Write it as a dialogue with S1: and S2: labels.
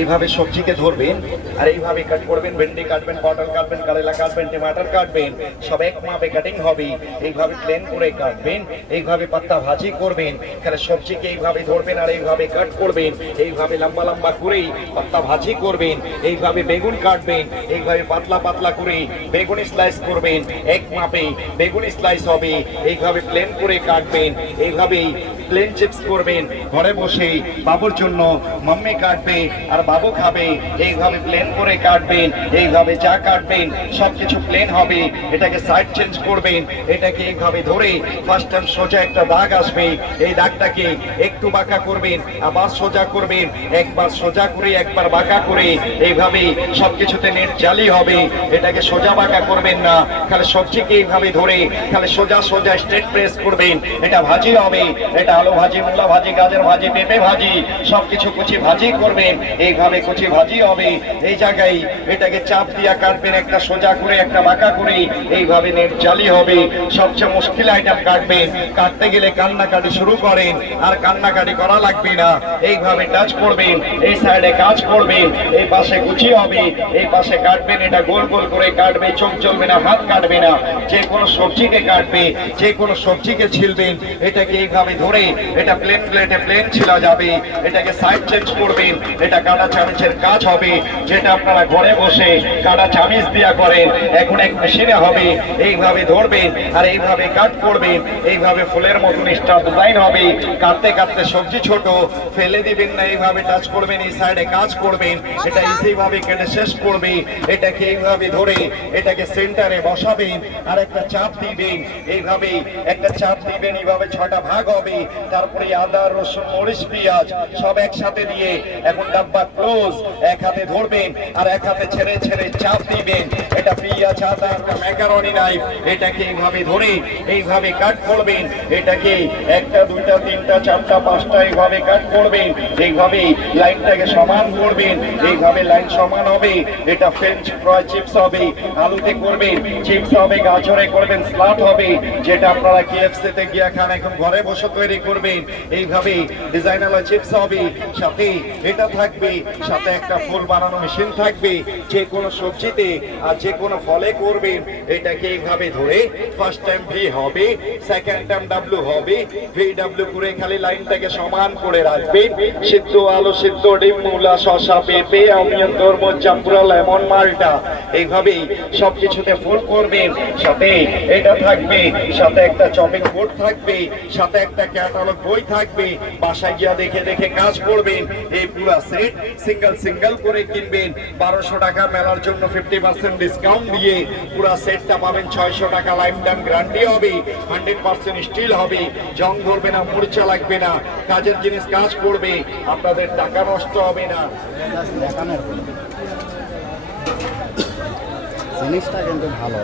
S1: এইভাবে সবজিকে ধরবেন, আর এইভাবে কাট করবেন, ভেন্ডি কাটবেন, পটল কাটবেন, কারেলা কাটবেন টমাটার কাটবেন, সব এক মাপে কাটিং হবে এইভাবে প্লেন করে কাটবেন, এইভাবে পাত্তা ভাজি করবেন এখানে সবজিকে এইভাবে ধরবেন আর এইভাবে কাট করবেন, এইভাবে লম্বা লম্বা করেই পাত্তা ভাজি করবেন, এইভাবে বেগুন কাটবেন, এইভাবে পাতলা পাতলা করে বেগুন স্লাইস করবেন, এক মাপে বেগুন স্লাইস হবে, এইভাবে প্লেন করে কাটবেন, এইভাবেই প্লেন চিপস করবেন, ঘরে বসে বাবুর জন্য মাম্মি কাটবে আর বাবু খাবে, এইভাবে প্লেন করে কাটবেন, এইভাবে চা কাটবেন, সবকিছু প্লেন হবে, এটাকে সাইড চেঞ্জ করবেন, এটাকে এইভাবে ধরে ফার্স্ট টাইম সোজা একটা দাগ আসবে, এই দাগটাকে একটু বাঁকা করবেন, আবার সোজা করবেন, একবার সোজা করে, একবার বাঁকা করে, এইভাবে সবকিছুতে নেট জালি হবে, এটাকে সোজা বাঁকা করবেন না, খালি সবজিকে এইভাবে ধরে, খালি সোজা সোজা স্ট্রেট প্রেস করবেন, এটা ভাজি হবে, এটা আলু ভাজি, মূলা ভাজি, গাজর ভাজি, পেঁপে ভাজি, সবকিছু কুচি ভাজি করবেন এইভাবে কুচি ভাজি হবে। এই জায়গায় এটাকে চাপ দিয়া কাটবেন, একটা সোজা করে, একটা বাঁকা করে। এইভাবে নেট জালি হবে। সবচেয়ে মুশকিল আইটেম কাটবেন। কাটতে গেলে কান্নাকাটি শুরু করেন, আর কান্নাকাটি করা লাগবে না। এইভাবে টাচ করবেন, এই সাইডে কাজ করবেন, এই পাশে কুচি হবে। এই পাশে কাটবেন, এটা গোল গোল করে কাটবে, চোখ চলবে না, হাত কাটবে না। যে কোনো সবজিকে কাটবে, যে কোনো সবজিকে ছিলবেন, এটাকে এইভাবে ধরে, এটা প্লেন প্লেটে প্লেন ছিলা যাবে। এটাকে সাইড চেঞ্জ করবেন এটা কাটা চামিচের কাজ হবে, যেটা আপনারা ঘরে বসে কাটা চামিচ দিয়া করেন, এখন এক মেশিনে হবে, এইভাবে ধরবেন আর এইভাবে কাট করবেন, এইভাবে ফুলের মতন স্টার ডিজাইন হবে, কাটতে কাটতে সবজি ছোট, ফেলে দিবেন না, এইভাবে টাচ করবেন, এই সাইডে কাজ করবেন, এটা ইজিভাবে কেটে শেষ করবে, এটাকে এইভাবে ধরে, এটাকে সেন্টারে বসাবেন, আর একটা চাপ দিবেন, এইভাবে একটা চাপ দিবেন, এইভাবে ছটা ভাগ হবে, তারপরে আদা, রসুন, মরিচ, পেঁয়াজ সব একসাথে দিয়ে, এখন ডাব্বা ক্লোজ। এক হাতে ধরবেন আর এক হাতে ছেড়ে ছেড়ে চাপ দিবেন। এটা পেঁয়াজ আদা একটা ম্যাকারনি নাইফ এটাকে এইভাবে ধরে, এইভাবে কাট করবেন। এটাকে একটা, দুইটা, তিনটা, চারটা, পাঁচটা এইভাবে কাট করবেন। এইভাবে লাইনটাকে সমান করবেন। এইভাবে লাইন সমান হবে। এটা ফ্রেঞ্চ ফ্রাই চিপস হবে। আলুতে করবেন। চিপস হবে, গাজরে করবেন স্লাট হবে। যেটা আপনারা কেএফসি তে গিয়া খান, এখন ঘরে বসে তৈরি করবেন। এইভাবে ডিজাইনার চিপস হবে। সাথে এটা থাকবে, সাথে একটা ফুল বানানো মেশিন থাকবে, যে কোনো সবজিতে আর যে কোনো ফলে করবেন এটাকে এইভাবে ধরে ফার্স্ট টাইম ভি হবে সেকেন্ড টাইম ডাব্লিউ হবে ভি ডাব্লিউ করে খালি লাইনটাকে সমান করে রাখবেন সিদ্ধ আলু, সিদ্ধ ডিম, মূলা, শসা, পেঁপে, অনিয়ন, তরমুজ জাম্পুরা লেমন, মালটা এইভাবেই সবকিছুতে ফুল করবেন সাথে এটা থাকবে, সাথে একটা চপিং বোর্ড থাকবে, সাথে একটা ক্যাটালগ বই থাকবে। বাসায় গিয়া দেখে দেখে কাজ করবেন এই পুরো সেট সিঙ্গেল সিঙ্গেল করে কিনবেন। বারোশো টাকা মেলার জন্য ফিফটি পার্সেন্ট ডিসকাউন্ট দিয়ে পুরো সেটটা পাবেন ছয়শো টাকা লাইফ টাইম গ্যারান্টি হবে হান্ড্রেড পার্সেন্ট স্টিল হবে। জং ধরবে না মরিচা লাগবে না কাজের জিনিস কাজ করবে আপনাদের টাকা নষ্ট হবে না।
S2: জিনিসটা কিন্তু ভালো।